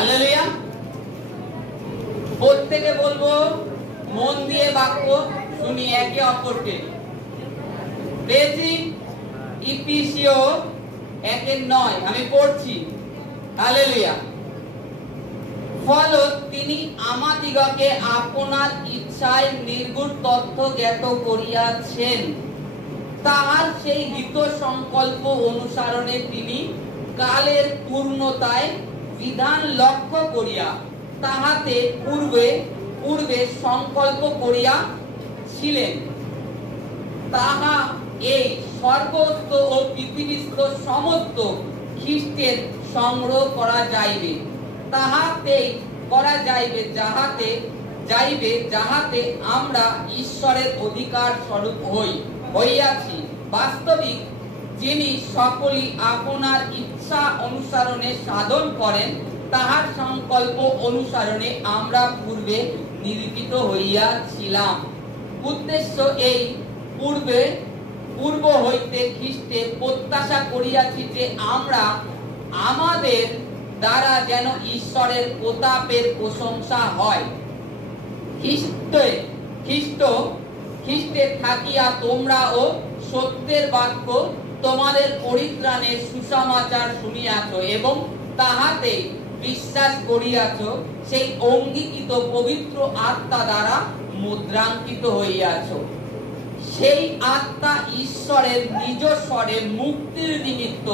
Hallelujah. প্রত্যেকে বলবো মন দিয়ে বাক্য শুনি একে অপরকে। পেয়েছি ইফিসীয় 1:9 আমি পড়ছি। হালেলুয়া। ফলত তিনি আমাদিগকে আপনার ইচ্ছায় নির্গুণ তথ্য জ্ঞাত করিয়াছেন, তাহার সেই হিত সংকল্প অনুসারণে তিনি কালের পূর্ণতায় বিধান লক্ষ্য করিয়া তাহাতে পূর্বে সংকল্প করিয়া ছিলেন, তাহা এই সর্বস্থ ও পৃথিবীস্থ সমস্ত খ্রিস্টের সংগ্রহ করা যাইবে, তাহাতেই করা যাইবে যাহাতে আমরা ঈশ্বরের অধিকার স্বরূপ হইয়াছি। বাস্তবিক যিনি সকলই আপনার ইচ্ছা অনুসারণে সাধন করেন, তাহার সংকল্প অনুসারণে আমরা পূর্বে নিরূপিত হইয়াছিলাম। উদ্দেশ্য এই পূর্ব হইতে খ্রিস্টে প্রত্যাশা করিয়াছি যে আমরা আমাদের দ্বারা যেন ঈশ্বরের প্রতাপের প্রশংসা হয়। খ্রিস্টে থাকিয়া তোমরা ও সত্যের বাক্য তোমাদের পরিত্রাণের সুসমাচার শুনিয়াছ এবং তাহাতে বিশ্বাস করিয়াছ, সেই অঙ্গীকৃত পবিত্র আত্মা দ্বারা মুদ্রাঙ্কিত হইয়াছ। সেই আত্মা ঈশ্বরের নিজস্বরে মুক্তির নিমিত্ত,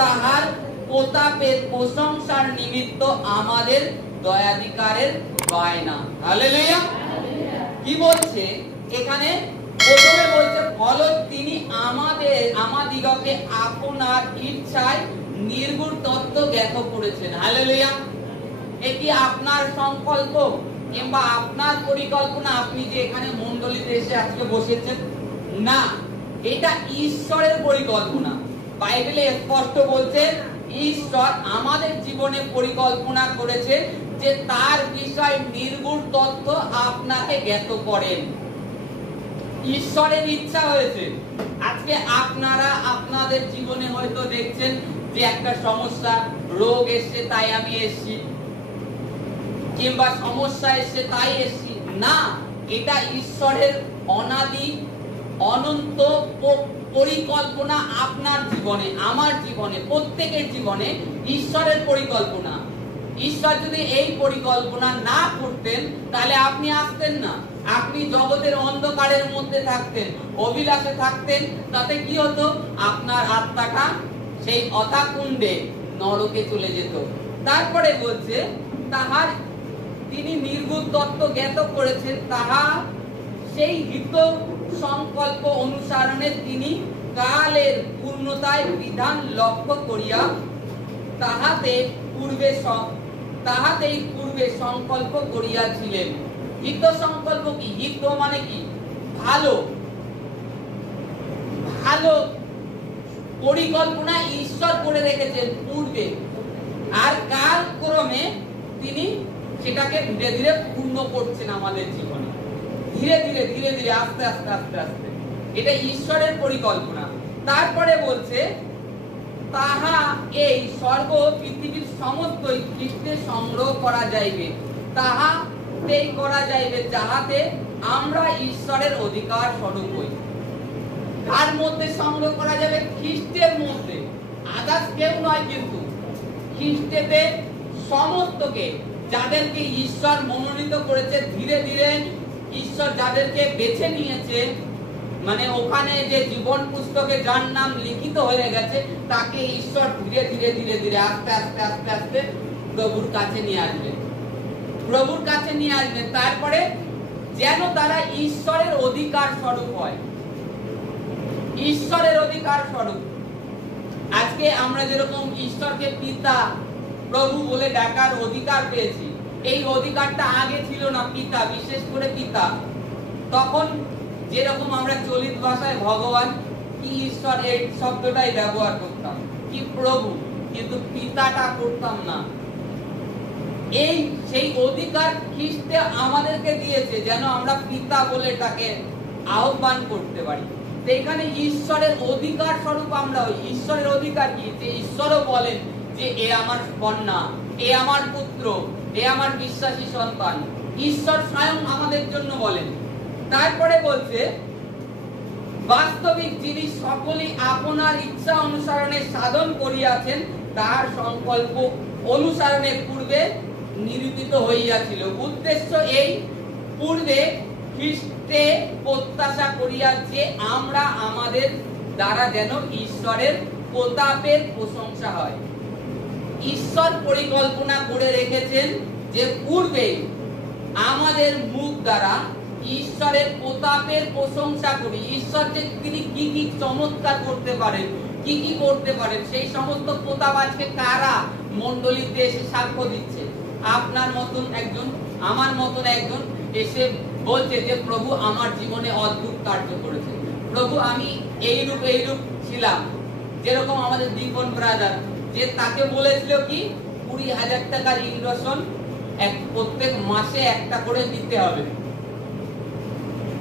তাহার প্রতাপের প্রশংসার নিমিত্ত আমাদের দয়াধিকারের বায়না। হালেলুয়া। কি বলছে এখানে? প্রথমে বলছে ফলত তিনি আমাদিগকে আপনার ইচ্ছায় নির্গুণ তত্ত্ব জ্ঞাত করেছেন। হালেলুয়া। এটি আপনার সংকল্প কিংবা আপনার পরিকল্পনা, আপনি যে এখানে মণ্ডলীতে এসে আজকে বসেছেন, না, এটা ঈশ্বরের পরিকল্পনা। বাইবেলে স্পষ্ট বলছে ঈশ্বর আমাদের জীবনে পরিকল্পনা করেছে যে তার বিষয় নির্গুণ তথ্য আপনাকে জ্ঞাত করেন। ঈশ্বরের ইচ্ছা হয়েছে আজকে আপনারা আপনাদের জীবনে হয়তো দেখছেন যে একটা সমস্যা, রোগ এসছে তাই আমি এসেছি, কিংবা সমস্যা এসছে তাই এসেছি, না, এটা ঈশ্বরের অনাদি অনন্ত পরিকল্পনা আপনার জীবনে, আমার জীবনে, প্রত্যেকের জীবনে ঈশ্বরের পরিকল্পনা। ঈশ্বর যদি এই পরিকল্পনা না করতেন তাহলে আপনি আসতেন না, আপনি জগতের অন্ধকারের মধ্যে থাকতেন, অভিলাষে থাকতেন। তাতে কি হতো? আপনার আত্মাটা সেই অথাকুণ্ডে নরকে চলে যেত। তারপরে বলছে তাহার তিনি নির্গুণ তত্ত্ব জ্ঞাত করেছেন, তাহা সেই হিত সংকল্প অনুসারণে তিনি কালের পূর্ণতায় বিধান লক্ষ্য করিয়া তাহাতেই পূর্বে সংকল্প করিয়াছিলেন। হিত সংকল্প কি? হিত মানে কি? ভালো ভালো পরিকল্পনা ঈশ্বর করে রেখেছেন পূর্বে, আর কালক্রমে তিনি সেটাকে ধীরে ধীরে পূর্ণ করছেন আমাদের জীবনে, ধীরে ধীরে ধীরে ধীরে, আস্তে আস্তে আস্তে আস্তে। এটা ঈশ্বরের পরিকল্পনা। তারপরে বলছে তাহা এই স্বর্গ পৃথিবীর সমস্ত খ্রিস্টে সংগ্রহ করা যাইবে, তাহাতেই করা যাইবে যাহাতে আমরা ঈশ্বরের অধিকার স্বরূপ হই। কার মধ্যে সংগ্রহ করা যাবে? খ্রিস্টের মধ্যে, আদার্স কেউ নয়, কিন্তু খ্রিস্টেতে সমস্তকে, যাদেরকে ঈশ্বর মনোনীত করেছে, ধীরে ধীরে ঈশ্বর যাদেরকে বেছে নিয়েছে, মানে ওখানে যে জীবন পুস্তকে যার নাম লিখিত হয়ে গেছে, তাকে ঈশ্বর ধীরে ধীরে ধীরে ধীরে আস্তে আস্তে আস্তে আস্তে প্রভুর কাছে নিয়ে আসবে, প্রভুর কাছে নিয়ে আসবে। তারপরে যেন তারা ঈশ্বরের অধিকার স্বরূপ হয়, ঈশ্বরের অধিকার স্বরূপ। আজকে আমরা যেরকম ঈশ্বরকে পিতা প্রভু বলে ডাকার অধিকার পেয়েছি, এই অধিকারটা আগে ছিল না। পিতা, বিশেষ করে পিতা, তখন যেরকম আমরা চলিত ভাষায় ভগবান কি ঈশ্বর এই শব্দটাই ব্যবহার করতাম, কি প্রভু, কিন্তু পিতাটা করতাম না। এই সেই অধিকার খ্রিস্টে আমাদেরকে দিয়েছে যেন আমরা পিতা বলে তাকে আহ্বান করতে পারি। এখানে ঈশ্বরের অধিকার স্বরূপ আমরা হই। ঈশ্বরের অধিকার কি? যে ঈশ্বরও বলেন যে এ আমার কন্যা, এ আমার পুত্র, এ আমার বিশ্বাসী সন্তান। ঈশ্বর স্বয়ং আমাদের জন্য বলেন। তারপরে বলছে বাস্তবিক যিনি সকলেই আপনার ইচ্ছা অনুসরণে সাধন করিয়াছেন, তার সংকল্প অনুসরণে পূর্বে নিরূপিত হইয়াছিল। উদ্দেশ্য এই, পূর্বে খ্রিস্টে প্রত্যাশা করিয়া যে আমরা আমাদের দ্বারা যেন ঈশ্বরের প্রতাপের প্রশংসা হয়। ঈশ্বর পরিকল্পনা করে রেখেছেন যে পূর্বে আমাদের মুখ দ্বারা ঈশ্বরের প্রতাপের প্রশংসা করি। ঈশ্বর যে তিনি কি কি চমৎকার করতে পারেন, কি কি করতে পারেন, সেই সমস্ত প্রতাপ আজকে কারা মণ্ডলীতে এসে সাক্ষ্য দিচ্ছে। আপনার মতন একজন, আমার মতন একজন এসে বলছে যে প্রভু আমার জীবনে অদ্ভুত কার্য করেছে, প্রভু আমি এইরূপ ছিলাম। যেরকম আমাদের দীপন ব্রাদার, যে তাকে বলেছিল কি 20,000 টাকার ইনভেশন প্রত্যেক মাসে একটা করে দিতে হবে।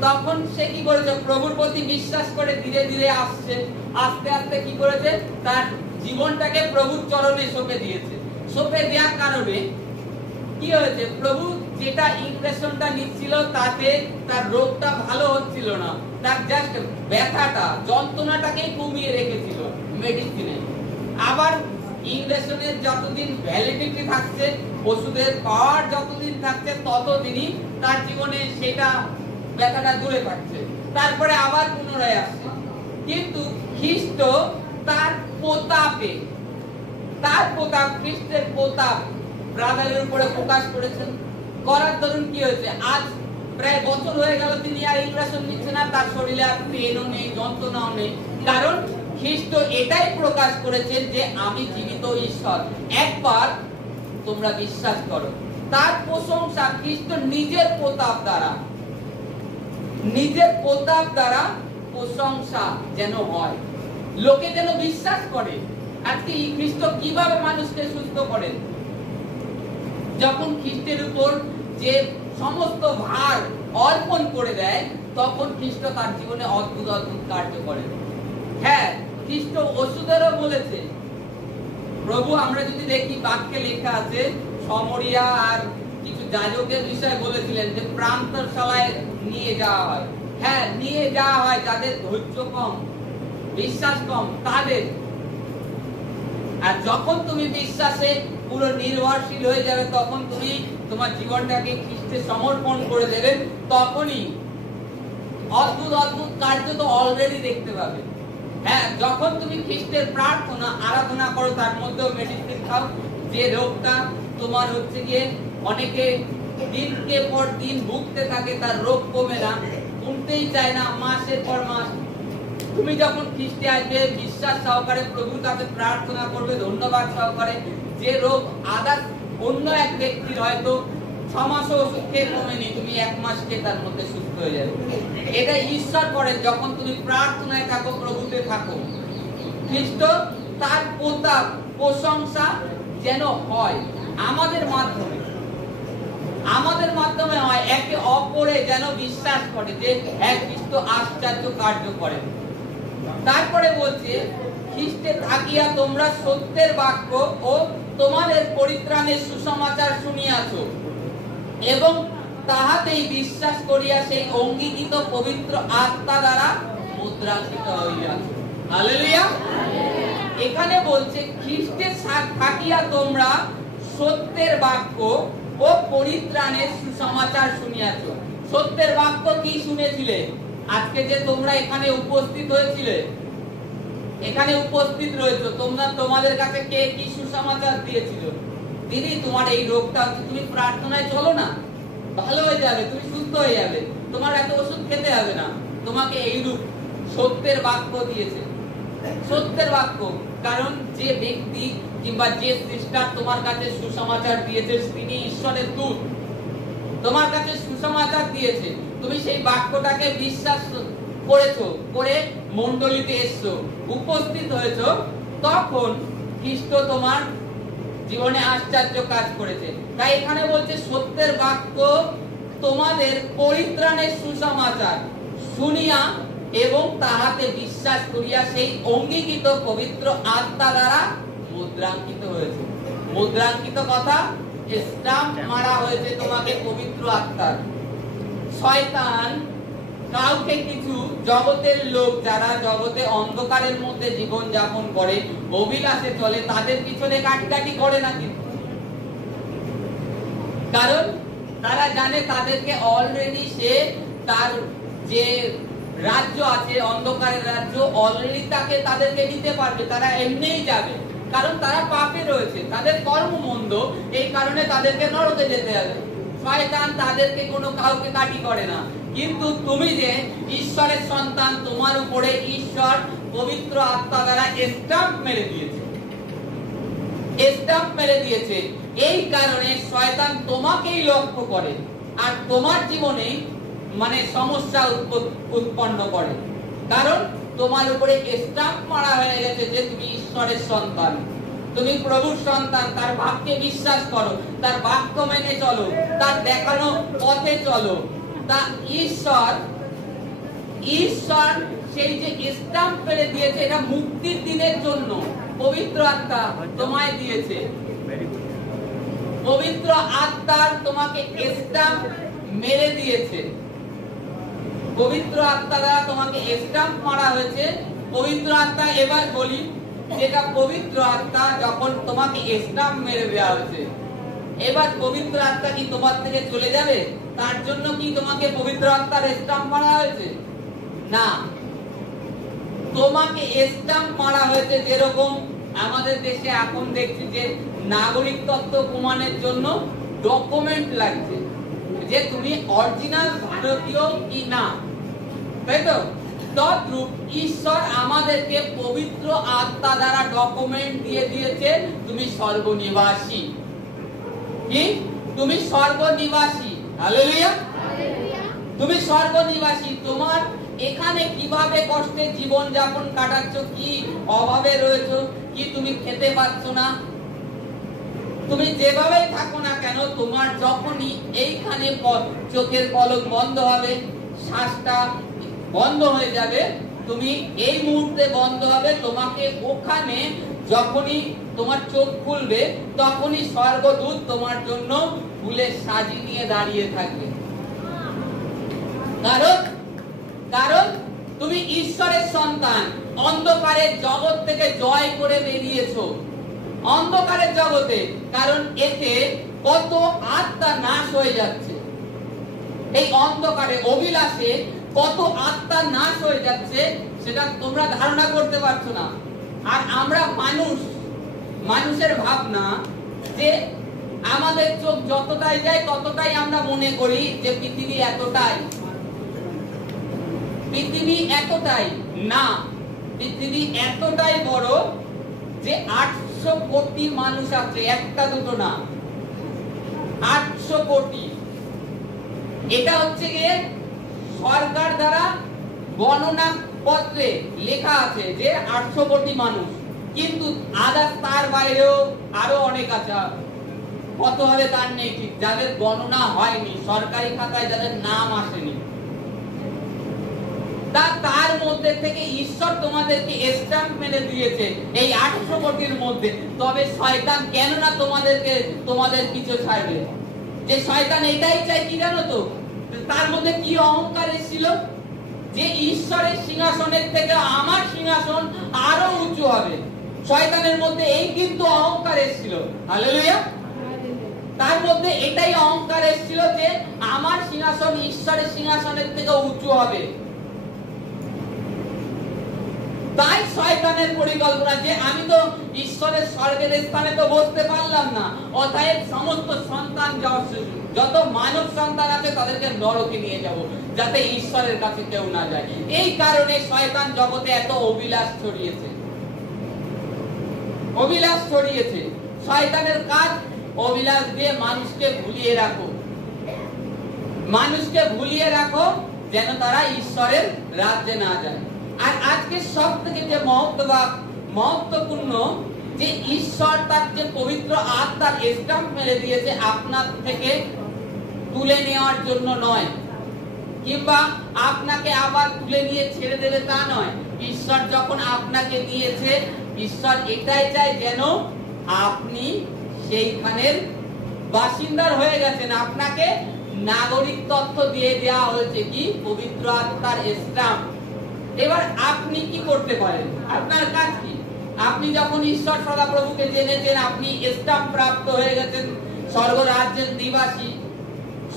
তখন সে কি করেছে, প্রভুর প্রতি বিশ্বাস করে ধীরে ধীরে আসছে, আস্তে আস্তে কি করেছে, তার জীবনটাকে প্রভুর চরণে সঁপে দিয়েছে। সঁপে দেওয়ার কারণে কি হয়েছে, প্রভু যেটা ইমপ্রেশনটা নিচ্ছিল তাতে তার রোগটা ভালো হচ্ছিল না, তার জাস্ট ব্যথাটা, যন্ত্রণাটাকেই কমিয়ে রেখেছিল মেডিসিনে। আবার ইমপ্রেশনের যতদিন ভ্যালিডিটি থাকছে, ওষুধের পাওয়ার যতদিন থাকছে, ততদিনই তার জীবনে সেটা ব্যথাটা দূরে থাকছে। তারপরে আবার পুনরায় আসছে। কিন্তু খ্রিস্ট তার প্রতাপে, খ্রিস্টের প্রতাপ ব্রাদারের উপরে প্রকাশ করেছেন। করার দরুন কি হয়েছে, আজ প্রায় বছর হয়ে গেল তিনি আর ইনজেকশন নিচ্ছে না, তার শরীরে আর পেনও নেই, যন্ত্রণাও নেই। কারণ খ্রিস্ট এটাই প্রকাশ করেছেন যে আমি জীবিত ঈশ্বর, একবার তোমরা বিশ্বাস করো। তার প্রশংসা খ্রিস্ট নিজের প্রতাপ দ্বারা প্রশংসা যেন হয়, লোকে যেন বিশ্বাস করে। আজকে খ্রিস্ট কিভাবে মানুষকে সুস্থ করেন, যখন খ্রিস্টের উপর যে সমস্ত ভার অর্পণ করে দেয়, তখন খ্রিস্ট তার জীবনে অদ্ভুত অদ্ভুত কার্য করেন। হ্যাঁ, খ্রিস্ট ওষুধেরও বলেছে। প্রভু আমরা যদি দেখি বাক্যে লেখা আছে, সমরিয়া আর কিছু যাজকের বিষয়ে বলেছিলেন যে প্রান্তরশালায় নিয়ে যাওয়া হয়। হ্যাঁ, নিয়ে যাওয়া হয় যাদের ধৈর্য কম, বিশ্বাস কম তাদের। আর যখন তুমি বিশ্বাসে পুরো নির্ভরশীল হয়ে যাবে, তখন তুমি তোমার জীবনটাকে খ্রিস্টে সমর্পণ করে দেবে, তখনই অদ্ভুত অদ্ভুত কার্য তো অলরেডি দেখতে পাবে। হ্যাঁ, যখন তুমি খ্রিস্টের প্রার্থনা আরাধনা করো, তার মধ্যেও মেডিসিন খাও, যে রোগটা তোমার হচ্ছে গিয়ে অনেকে দিনকে পর দিন ভুগতে থাকে, তার রোগ কমে না, কমতেই চায় না, মাসের পর মাস। তুমি যখন খ্রিস্টে আসবে, বিশ্বাস সহকারে প্রভুর কাছে প্রার্থনা করবে, ধন্যবাদ সহকারে, যে রোগ আদার্স অন্য এক ব্যক্তির হয়তো 6 মাসও ওষুধ খেয়ে কমেনি, তুমি 1 মাস খেয়ে তার মধ্যে সুস্থ হয়ে যাবে। এটা ঈশ্বর করেন যখন তুমি প্রার্থনায় থাকো, প্রভুতে থাকো। খ্রিস্ট তার প্রতাপ প্রশংসা যেন হয় আমাদের মাধ্যমে হয়, একে অপরে যেন বিশ্বাস করে যে এক খ্রিস্ট আশ্চর্য কার্য করেন। তারপরে বলছে খ্রিস্টে থাকিয়া তোমরা সত্যের বাক্য ও তোমাদের পরিত্রাণের সুসমাচার শুনিয়াছ, এবং তাহাতেই বিশ্বাস করিয়া সেই অঙ্গীকৃত পবিত্র আত্মা দ্বারা মুদ্রাঙ্কিত হইয়াছ। হালেলুয়া। এখানে বলছে খ্রিস্টে থাকিয়া তোমরা সত্যের বাক্য ও পরিত্রাণের সুসমাচার শুনিয়াছ। সত্যের বাক্য কি শুনেছিলে? আজকে যে তোমরা এখানে উপস্থিত হয়েছিলে, এখানে উপস্থিত রয়েছে, তোমরা তোমাদের কাছে কে কি সুসমাচার দিয়েছিল? দিদি তোমার এই রোগটা হচ্ছে, তুমি প্রার্থনায় চলো না, ভালো হয়ে যাবে, তুমি সুস্থ হয়ে যাবে, তোমার এত ওষুধ খেতে হবে না। তোমাকে এইরূপ সত্যের বাক্য দিয়েছে। সত্যের বাক্য, কারণ যে ব্যক্তি কিংবা যে সিস্টার তোমার কাছে সুসমাচার দিয়েছে, তিনি ঈশ্বরের দূত, তোমার কাছে সুসমাচার দিয়েছে, তুমি সেই বাক্যটাকে বিশ্বাস করেছো, করে মণ্ডলীতে এসছো, উপস্থিত হয়েছো, তখন খ্রিস্ট তোমার জীবনে আশ্চর্য কাজ করেছে। তাই এখানে বলছে সত্যের বাক্য তোমাদের পরিত্রাণের সুসমাচার শুনিয়া এবং তাহাতে বিশ্বাস করিয়া সেই অঙ্গীকৃত পবিত্র আত্মা দ্বারা মুদ্রাঙ্কিত হয়েছে। মুদ্রাঙ্কিত কথা, স্ট্যাম্প মারা হয়েছে তোমাকে পবিত্র আত্মার। শয়তান কাউকে কিছু জগতের লোক যারা জগতে অন্ধকারের মধ্যে জীবন যাপন করে, অভিলাষে চলে, তাদের পিছনে কাটি করে না কিন্তু, কারণ তারা জানে তাদেরকে অলরেডি সে তার যে রাজ্য আছে, অন্ধকারের রাজ্য, অলরেডি তাদেরকে নিতে পারবে, তারা এমনিই যাবে, কারণ তারা পাপে রয়েছে, তাদের কর্ম মন্দ, এই কারণে তাদেরকে নরকে যেতে হবে। শয়তান তাদেরকে কাউকে কাটি করে না। কিন্তু তুমি যে ঈশ্বরের সন্তান, তোমার উপরে ঈশ্বর পবিত্র আত্মা দ্বারা স্ট্যাম্প মেরে দিয়েছে। এই কারণে শয়তান তোমাকেই লক্ষ্য করে আর তোমার জীবনে সমস্যা উৎপন্ন করে, কারণ তোমার উপরে স্ট্যাম্প মারা হয়ে গেছে যে তুমি ঈশ্বরের সন্তান, তুমি প্রভুর সন্তান। তার বাক্যে বিশ্বাস করো, তার বাক্য মেনে চলো, তার দেখানো পথে চলো। তা ঈশ্বর সেই যে স্ট্যাম্প মেরে দিয়েছে, এটা মুক্তির দিনের জন্য পবিত্র আত্মা তোমায় দিয়েছে। পবিত্র আত্মার তোমাকে স্ট্যাম্প মেরে দিয়েছে, পবিত্র আত্মা দ্বারা তোমাকে স্ট্যাম্প মারা হয়েছে। পবিত্র আত্মা, এবার বলি, যেটা পবিত্র আত্মা যখন তোমাকে স্ট্যাম্প মেরে দেওয়া হয়েছে, এবার পবিত্র আত্মা কি তোমার থেকে চলে যাবে? তার জন্য কি তোমাকে পবিত্র আত্মার স্ট্যাম্প মারা হয়েছে? না, তোমাকে স্ট্যাম্প মারা হয়েছে যেরকম আমাদের দেশে এখন দেখছি যে নাগরিকত্ব প্রমাণের জন্য ডকুমেন্ট লাগছে, যে তুমি অরিজিনাল ভারতীয় কি না, তাই তো? তদ্রূপ ঈশ্বর আমাদেরকে পবিত্র আত্মা দ্বারা ডকুমেন্ট দিয়ে দিয়েছে, তুমি স্বর্গনিবাসী। কি? তুমি স্বর্গনিবাসী। হালেলুয়া! তুমি স্বর্গনিবাসী। তোমার এখানে কিভাবে কষ্টে জীবন যাপন কাটাচ্ছ, কি অভাবে রয়েছো, কি তুমি খেতে পাচ্ছ না, তুমি যেভাবেই থাকো না কেন, তোমার যখনই এইখানে চোখের পলক বন্ধ হবে, শ্বাসটা বন্ধ হয়ে যাবে, তুমি এই মুহূর্তে বন্ধ হবে, তোমাকে ওখানে যখনই তোমার চোখ খুলবে তখনই স্বর্গদূত তোমার জন্য ফুলের সাজি নিয়ে দাঁড়িয়ে থাকবে। কারণ তুমি ঈশ্বরের সন্তান, অন্ধকারের জগৎ থেকে জয় করে বেরিয়েছো। অন্ধকারের জগতে, কারণ এতে কত আত্মা নাশ হয়ে যাচ্ছে, এই অন্ধকারে অভিলাষে কত আত্মা নাশ হয়ে যাচ্ছে, সেটা তোমরা ধারণা করতে পারছো না। আর আমরা মানুষের ভাবনা যে আমাদের চোখ যতটাই যায় ততটাই আমরা মনে করি যে পৃথিবী এতটাই না, পৃথিবী এতটাই বড় যে 800 কোটি মানুষ আছে, একটা দুটো না, 800 কোটি। এটা হচ্ছে গিয়ে সরকার দ্বারা গণনা পত্রে লেখা আছে যে 800 কোটি মানুষ, কিন্তু আদার্স তার বাইরেও আরো অনেক আছে, কত হবে তার নেই ঠিক, যাদের গণনা হয়নি, সরকারি খাতায় যাদের নাম আসেনি। তার মধ্যে থেকে ঈশ্বর তোমাদেরকে স্ট্যাম্প মেরে দিয়েছে এই 800 কোটির মধ্যে। তবে শয়তান কেন না তোমাদের পিছু ছাড়বে? যে শয়তান এটাই চাই, কি জানো তো, তার মধ্যে কি অহংকার এসেছিল যে ঈশ্বরের সিংহাসনের থেকে আমার সিংহাসন আরো উঁচু হবে। শয়তানের মধ্যে এই কিন্তু অহংকার এসেছিল। হালেলুয়া! তার মধ্যে এটাই অহংকার এসেছিল যে আমার সিংহাসন ঈশ্বরের সিংহাসনের থেকে উঁচু হবে। তাই শয়তানের পরিকল্পনা যে আমি তো ঈশ্বরের স্বর্গের স্থানে তো বসতে পারলাম না, অতএব সমস্ত সন্তান যত মানব সন্তান আছে তাদেরকে নরকে নিয়ে যাব, যাতে ঈশ্বরের কাছে কেউ না যায়। এই কারণে শয়তান জগতে এত অভিলাষ ছড়িয়েছে। শয়তানের কাজ অভিলাষ দিয়ে মানুষকে ভুলিয়ে রাখো যেন তারা ঈশ্বরের রাজ্যে না যায়। আর আজকে সব থেকে যে মহত্বপূর্ণ যে ঈশ্বর তার যে পবিত্র আত্মার স্ট্যাম্প মেরে দিয়েছে আপনার থেকে তুলে নেওয়ার জন্য নয়, কিংবা আপনাকে আবার তুলে নিয়ে ছেড়ে দেবে তা নয়। ঈশ্বর যখন আপনাকে নিয়েছে, ঈশ্বর এটাই চায় যেন আপনি সেইখানের বাসিন্দার হয়ে গেছেন। আপনাকে নাগরিক তথ্য দিয়ে দেওয়া হয়েছে কি? পবিত্র আত্মার স্ট্যাম্প। এবার আপনি কি করতে পারেন? আপনার কাজ কি? আপনি যখন ঈশ্বর সদাপ্রভুকে জেনেছেন, আপনি স্ট্যাম্প প্রাপ্ত হয়ে গেছেন স্বর্গরাজ্যের নিবাসী।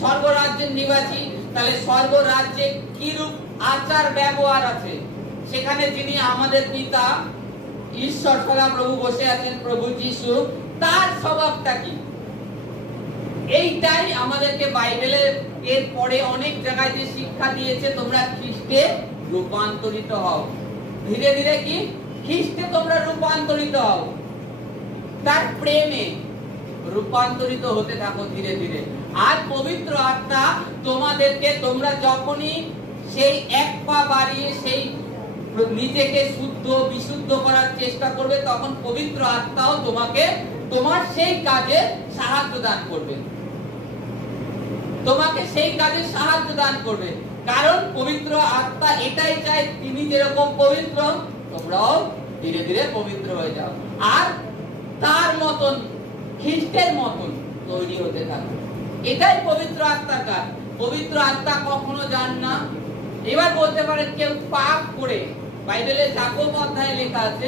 স্বর্গরাজ্যের নিবাসী, তাহলে স্বর্গরাজ্যে কিরূপ আচার ব্যবহার আছে? সেখানে যিনি আমাদের পিতা ঈশ্বর সদাপ্রভু বসে আছেন, প্রভু যিশু, তার স্বভাবটা কি? এইটাই আমাদেরকে বাইবেলের এর পরে অনেক জায়গায় যে শিক্ষা দিয়েছে, তোমরা খ্রিস্টে রূপান্তরিত হও। ধীরে ধীরে কি? খ্রিস্টে তোমরা রূপান্তরিত হও, তার প্রেমে রূপান্তরিত হতে থাকো ধীরে ধীরে। আর পবিত্র আত্মা তোমাদেরকে, তোমরা যখনই সেই এক পা বাড়িয়ে সেই নিজেকে শুদ্ধ বিশুদ্ধ করার চেষ্টা করবে, তখন পবিত্র আত্মাও তোমাকে তোমার সেই কাজে সাহায্য দান করবে। তোমাকে সেই কাজে সাহায্য দান করবে, কারণ পবিত্র আত্মা এটাই চায়, তিনি যেরকম পবিত্র তোমরাও ধীরে ধীরে পবিত্র হয়ে যাও, আর তার মতন, খ্রিস্টের মতন তৈরি হতে থাকো। এটাই পবিত্র আত্মার কাজ। পবিত্র আত্মা কখনো যান না। এবার বলতে পারেন কেউ পাপ করে, বাইবেলে যাকব অধ্যায়ে লেখা আছে,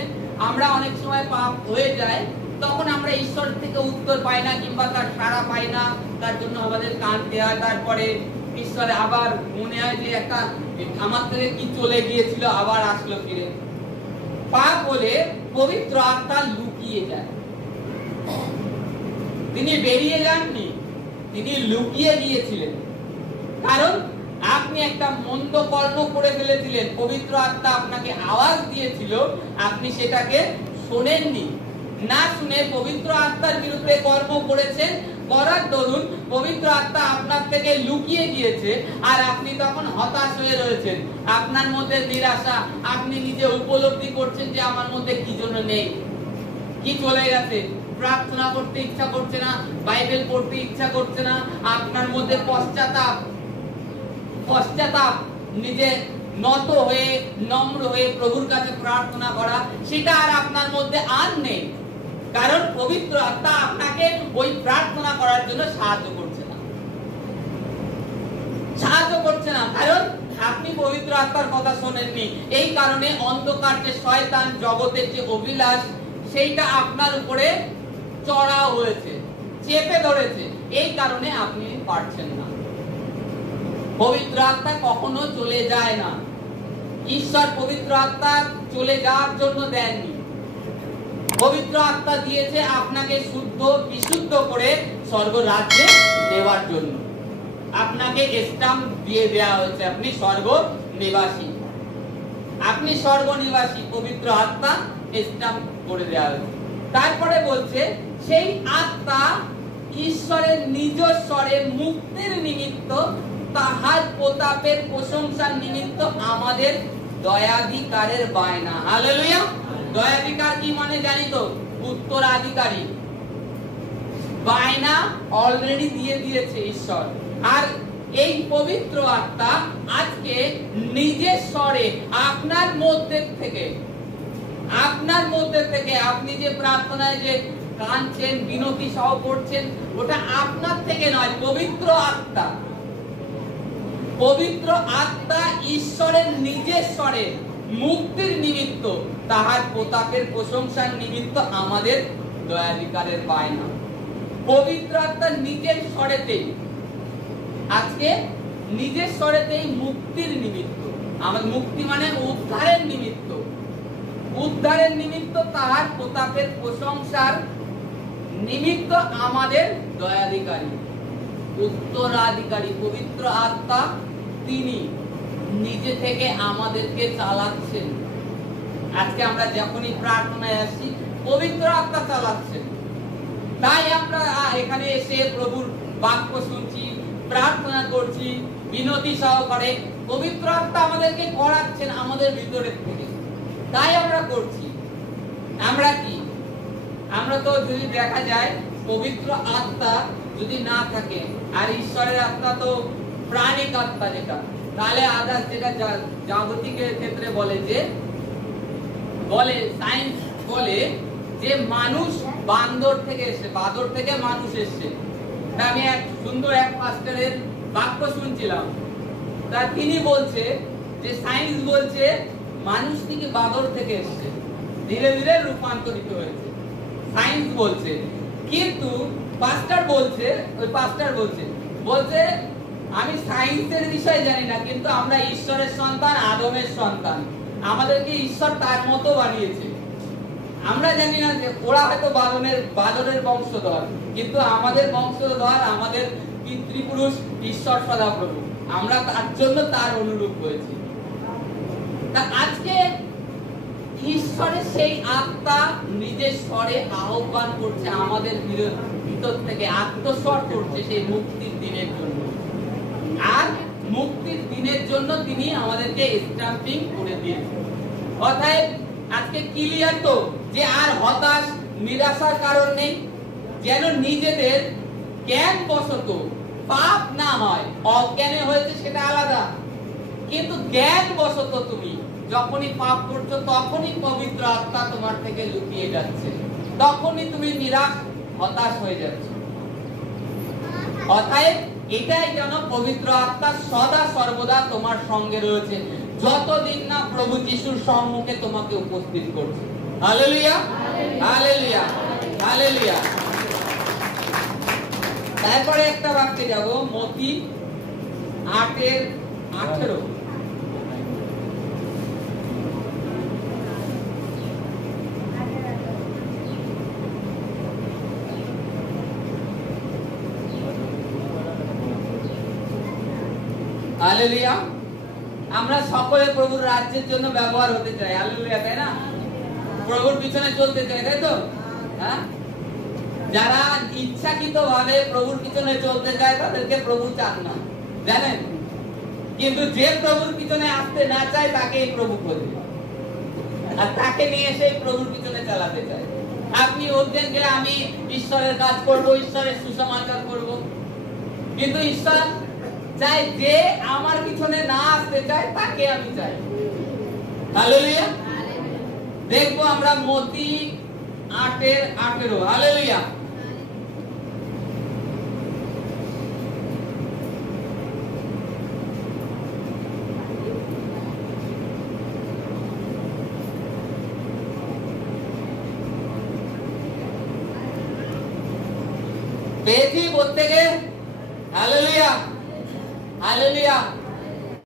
আমরা অনেক সময় পাপ হয়ে যায়, তখন আমরা ঈশ্বর থেকে উত্তর পাই না, কিংবা তার সাড়া পাই না, তার জন্য আমাদের কাঁদতে হয়। তারপরে ঈশ্বরে আবার মনে হয় যে একটা আমার থেকে কি চলে গিয়েছিল, আবার আসলো ফিরে। পাপ হলে পবিত্র আত্মা লুকিয়ে যায়। তিনি বেরিয়ে যাননি, তিনি লুকিয়ে গিয়েছিলেন। কারণ আপনি একটা মন্দ কর্ম করে ফেলেছিলেন, পবিত্র আত্মা আপনাকে আওয়াজ দিয়েছিল, আপনি সেটাকে শোনেননি। না শুনে পবিত্র আত্মার বিরুদ্ধে কর্ম করেছেন, করার দরুন পবিত্র আত্মা আপনার থেকে লুকিয়ে গিয়েছে, আর আপনি তখন হতাশ হয়ে রয়েছেন। আপনার মধ্যে নিরাশা, আপনি নিজে উপলব্ধি করছেন যে আমার মধ্যে কি জন্য নেই, কি চলে গেছে। প্রার্থনা করতে ইচ্ছা করছে না, বাইবেল পড়তে ইচ্ছা করছে না, আপনার মধ্যে পশ্চাতাপ, নিজে নত হয়ে নম্র হয়ে প্রভুর কাছে প্রার্থনা করা, সেটা আর আপনার মধ্যে আর নেই। কারণ পবিত্র আত্মা আপনাকে ওই প্রার্থনা করার জন্য সাহায্য করছে না, কারণ আপনি পবিত্র আত্মার কথা শোনেননি। এই কারণে অন্ধকার যে শয়তান, জগতের যে অভিলাষ, সেইটা আপনার উপরে চড়াও হয়েছে, চেপে ধরেছে। এই কারণে আপনি পারছেন না। পবিত্র আত্মা কখনো চলে যায় না। ঈশ্বর পবিত্র আত্মা চলে যাওয়ার জন্য দেননি। পবিত্র আত্মা দিয়েছে আপনাকে শুদ্ধ বিশুদ্ধ করে স্বর্গরাজ্যে নেওয়ার জন্য। আপনাকে স্ট্যাম্প দিয়ে দেওয়া হয়েছে, আপনি স্বর্গ নিবাসী, আপনি স্বর্গ নিবাসী, পবিত্র আত্মা স্ট্যাম্প করে দেওয়া হয়েছে। তারপরে বলছে সেই আত্মা ঈশ্বরের নিজস্বরে মুক্তির নিমিত্ত, তাহার প্রতাপের প্রশংসার নিমিত্ত আমাদের দয়াধিকারের বায়না। হালেলুয়া। দয়াধিকার কি মানে জানি তো? উত্তরাধিকারী। বায়না অলরেডি দিয়ে দিয়েছে ঈশ্বর। আর এই পবিত্র আত্মা আজকে নিজের স্বরে আপনার মধ্যে থেকে আপনি যে প্রার্থনায় যে কাঁদছেন, বিনতি সহ করছেন, ওটা আপনার থেকে নয়, পবিত্র আত্মা ঈশ্বরের নিজের স্বরে মুক্তির নিমিত্ত, তাহার প্রতাপের প্রশংসার নিমিত্ত আমাদের দয়াধিকারের বায়না। পবিত্র আত্মা নিজের স্বরেতেই, আজকে নিজের স্বরেতেই মুক্তির নিমিত্ত, আমার মুক্তি মানে উদ্ধারের নিমিত্ত, তাহার প্রতাপের প্রশংসার নিমিত্ত আমাদের দয়াধিকারী, উত্তরাধিকারী। পবিত্র আত্মা তিনি নিজে থেকে আমাদেরকে চালাচ্ছেন। আজকে আমরা যখনই প্রার্থনায় আসছি, পবিত্র আত্মা চালাচ্ছেন। তাই আমরা এখানে এসে প্রভুর বাক্য শুনছি, প্রার্থনা করছি বিনতি সহকারে। পবিত্র আত্মা আমাদেরকে করাচ্ছেন আমাদের ভিতরের থেকে, তাই আমরা করছি। আমরা কি, আমরা তো যদি দেখা যায় পবিত্র আত্মা যদি না থাকে, আর ঈশ্বরের আত্মা তো প্রাণিক আত্মা, যেটা তাহলে আদার্স যেটা জাগতিকের ক্ষেত্রে বলে সায়েন্স বলে যে মানুষ বান্দর থেকে এসছে, বাদর থেকে মানুষ এসছে। আমি এক সুন্দর এক পাস্টারের বাক্য শুনছিলাম, তা তিনি বলছে যে সায়েন্স বলছে মানুষ থেকে বাদর থেকে এসছে, ধীরে ধীরে রূপান্তরিত হয়েছে, সায়েন্স বলছে। কিন্তু পাস্টার বলছে, ওই পাস্টার বলছে আমি সায়েন্সের বিষয় জানি না, কিন্তু আমরা ঈশ্বরের সন্তান, আদমের সন্তান, আমাদেরকে ঈশ্বর তার মতো বানিয়েছে। আমরা জানি না যে ওরা হয়তো বাদরের বংশধর, কিন্তু আমাদের বংশধর, আমাদের পিতৃপুরুষ ঈশ্বর সদাপ্রভু, আমরা তার জন্য তার অনুরূপ হয়েছি। তা আজকে ঈশ্বরের সেই আত্মা নিজের স্বরে আহ্বান করছে আমাদের ভিতর থেকে, আত্মস্বর করছে সেই মুক্তির দিনের জন্য। আর মুক্তির দিনের জন্য তিনি আমাদেরকে স্ট্যাম্পিং করে দিয়েছেন। অতএব আজকে ক্লিয়ার তো যে আর হতাশ নিরাশার কারণ নেই, যেন নিজেদের জ্ঞান বশত পাপ না হয়। অজ্ঞানে হয়েছে সেটা আলাদা, কিন্তু জ্ঞান বশত তুমি যখনই পাপ করছো তখনই পবিত্র আত্মা তোমার থেকে লুকিয়ে যাচ্ছে, তখনই তুমি নিরাশ হতাশ হয়ে যাচ্ছ। অতএব এটাই যেন পবিত্র আত্মা সদা সর্বদা তোমার সঙ্গে রয়েছে, যতদিন না প্রভু যিশুর সম্মুখে তোমাকে উপস্থিত করছে। Hallelujah, hallelujah, hallelujah. তারপরে একটা বাক্যে যাব, মতি 8:18। হালেলুয়া। আমরা সকলে প্রভুর রাজ্যের জন্য ব্যবহার হতে চাই। হালেলুয়া, তাই না? প্রভুর পিছনে চলতে চাই, তাই তো? হ্যাঁ, যারা ইচ্ছাকৃতভাবে প্রভুর পিছনে চলতে চায় তাদেরকে প্রভু চান না, জানেন? কিন্তু যে প্রভুর পিছনে আসতে না চায় তাকে এই প্রভু খোঁজে, আর তাকে নিয়ে এসে প্রভুর পিছনে চালাতে চায়। আপনি বলছেন যে আমি ঈশ্বরের কাজ করব, ঈশ্বরের সুসমাচার করব, কিন্তু ঈশ্বর চাই যে আমার পিছনে না আসতে চায় তাকে আমি চাই। হালেলুয়া। দেখবো আমরা মতি 8:18। হালেলুয়া। পেয়েছি প্রত্যেকে? Hallelujah, hallelujah.